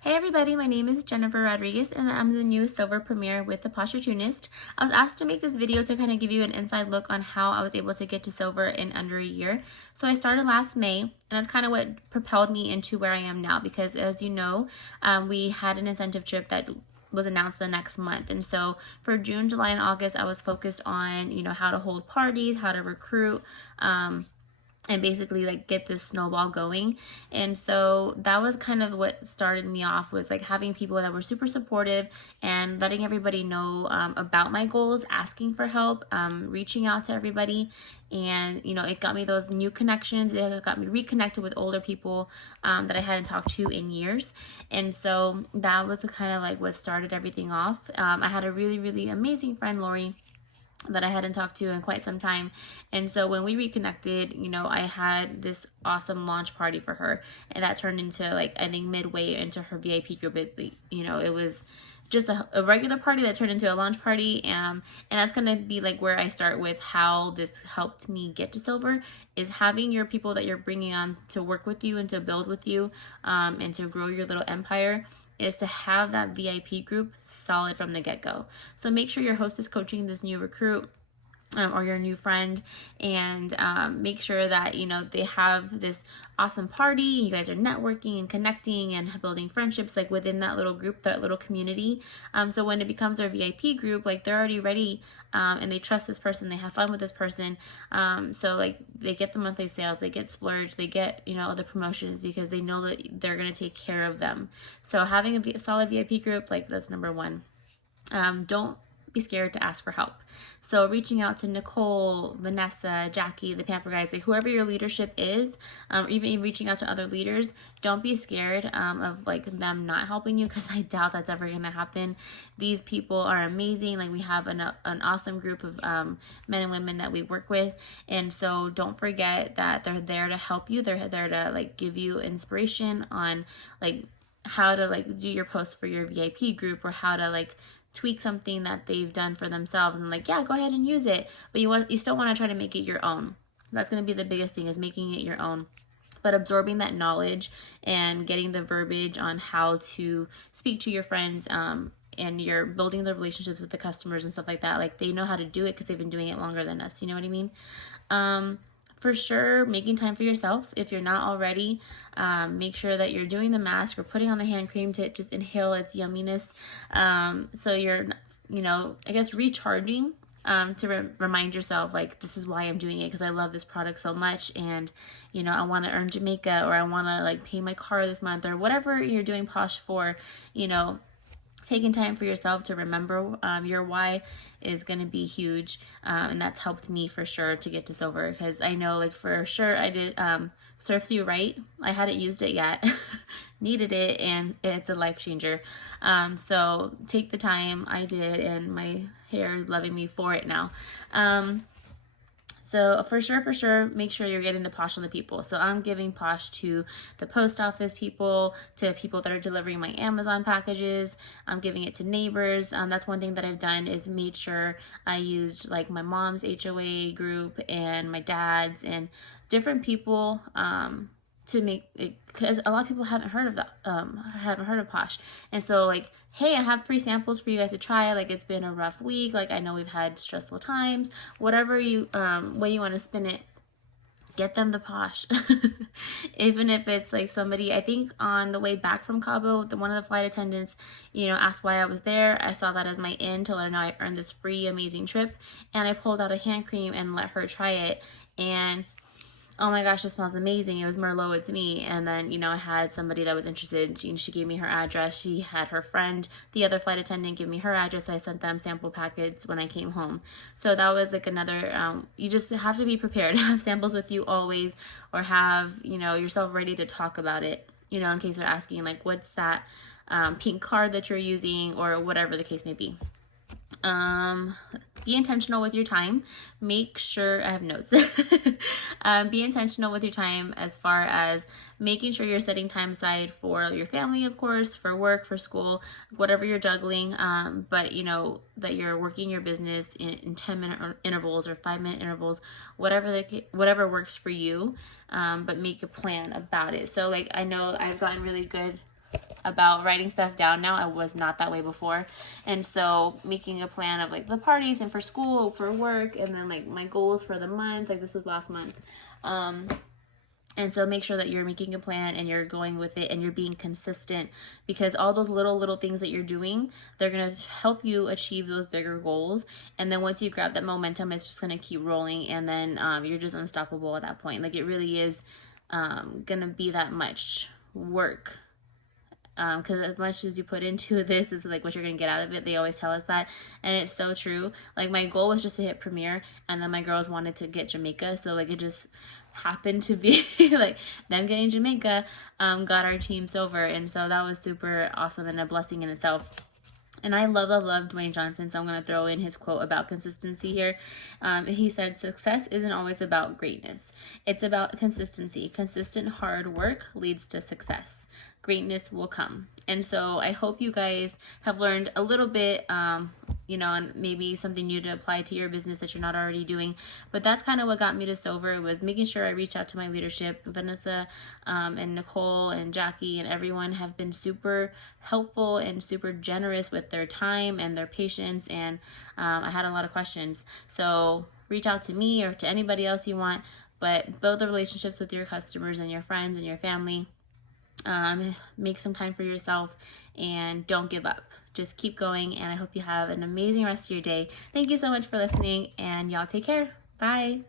Hey everybody, my name is Jennifer Rodriguez and I'm the newest silver premier with the Posh. I was asked to make this video to kind of give you an inside look on how I was able to get to silver in under a year. So I started last May, and that's kind of what propelled me into where I am now, because as you know, we had an incentive trip that was announced the next month. And so for June, July, and August, I was focused on, how to hold parties, how to recruit, and basically like get this snowball going. And so that was kind of what started me off, was like having people that were super supportive and letting everybody know about my goals, asking for help, reaching out to everybody. And it got me those new connections. It got me reconnected with older people that I hadn't talked to in years. And so that was the kind of like what started everything off. I had a really, really amazing friend, Lori, that I hadn't talked to in quite some time. And so when we reconnected, I had this awesome launch party for her, and that turned into, like, I think midway into her VIP group. It was just a regular party that turned into a launch party. And that's going to be like where I start with how this helped me get to silver, is having your people that you're bringing on to work with you and to build with you, and to grow your little empire, is to have that VIP group solid from the get-go. So make sure your host is coaching this new recruit or your new friend, and make sure that they have this awesome party. You guys are networking and connecting and building friendships, like within that little group, that little community. So when it becomes their VIP group, like they're already ready, and they trust this person, they have fun with this person. So like they get the monthly sales, they get splurge, they get the promotions, because they know that they're going to take care of them. So having a solid VIP group, like, that's number one. Don't be scared to ask for help. So reaching out to Nicole, Vanessa, Jackie, the Pamper guys, like whoever your leadership is, even reaching out to other leaders, don't be scared of like them not helping you, because I doubt that's ever going to happen. These people are amazing. Like, we have an awesome group of men and women that we work with, and so don't forget that they're there to help you. They're there to like give you inspiration on like how to like do your post for your VIP group, or how to like tweak something that they've done for themselves, and like, yeah, go ahead and use it, but you still want to try to make it your own. That's going to be the biggest thing, is making it your own, but absorbing that knowledge and getting the verbiage on how to speak to your friends, and you're building the relationships with the customers and stuff like that. Like, they know how to do it because they've been doing it longer than us. You know what I mean? For sure, making time for yourself. If you're not already, make sure that you're doing the mask or putting on the hand cream to just inhale its yumminess. So you're, I guess, recharging, to remind yourself, like, this is why I'm doing it, because I love this product so much, and, I want to earn Jamaica, or I want to, like, pay my car this month, or whatever you're doing Posh for. Taking time for yourself to remember your why is going to be huge, and that's helped me for sure to get to silver, because I know, like, for sure I did Serves You Right. I hadn't used it yet, needed it, and it's a life changer. So take the time. I did, and my hair is loving me for it now. So for sure, make sure you're getting the Posh on the people. So I'm giving Posh to the post office people, to people that are delivering my Amazon packages. I'm giving it to neighbors. That's one thing that I've done, is made sure I used like my mom's HOA group and my dad's and different people, to make it, because a lot of people haven't heard of Posh. And so, like, hey, I have free samples for you guys to try. Like, it's been a rough week. Like, I know we've had stressful times. Whatever you way you want to spin it, get them the Posh. Even if it's like somebody, I think on the way back from Cabo, one of the flight attendants, asked why I was there. I saw that as my in to let her know I earned this free amazing trip, and I pulled out a hand cream and let her try it, and oh my gosh, it smells amazing. It was Merlot, it's me. And then, I had somebody that was interested. She gave me her address. She had her friend, the other flight attendant, give me her address. So I sent them sample packets when I came home. So that was like another, you just have to be prepared. Have samples with you always, or have, yourself ready to talk about it, in case they're asking, like, what's that pink card that you're using, or whatever the case may be. Be intentional with your time. Make sure, I have notes. Be intentional with your time, as far as making sure you're setting time aside for your family, of course, for work, for school, whatever you're juggling. But that you're working your business in 10-minute intervals or 5-minute intervals, whatever works for you. But make a plan about it. So, like, I know I've gotten really good about writing stuff down now. I was not that way before. And so making a plan of like the parties and for school, for work, and then like my goals for the month, like this was last month. And so make sure that you're making a plan and you're going with it and you're being consistent, because all those little things that you're doing, they're going to help you achieve those bigger goals. And then once you grab that momentum, it's just going to keep rolling, and then you're just unstoppable at that point. Like it really is going to be that much work. Because as much as you put into this is like what you're gonna get out of it. They always tell us that, and it's so true. Like my goal was just to hit Premiere, and then my girls wanted to get Jamaica, so like it just happened to be like them getting Jamaica got our team silver, and so that was super awesome and a blessing in itself. And I love Dwayne Johnson, so I'm going to throw in his quote about consistency here. He said, "Success isn't always about greatness. It's about consistency. Consistent hard work leads to success. Greatness will come." And so I hope you guys have learned a little bit, and maybe something new to apply to your business that you're not already doing. But that's kind of what got me to silver, was making sure I reach out to my leadership. Vanessa and Nicole and Jackie and everyone have been super helpful and super generous with their time and their patience. And I had a lot of questions. So reach out to me or to anybody else you want, but build the relationships with your customers and your friends and your family. Make some time for yourself and don't give up. Just keep going, and I hope you have an amazing rest of your day. Thank you so much for listening, and y'all take care. Bye.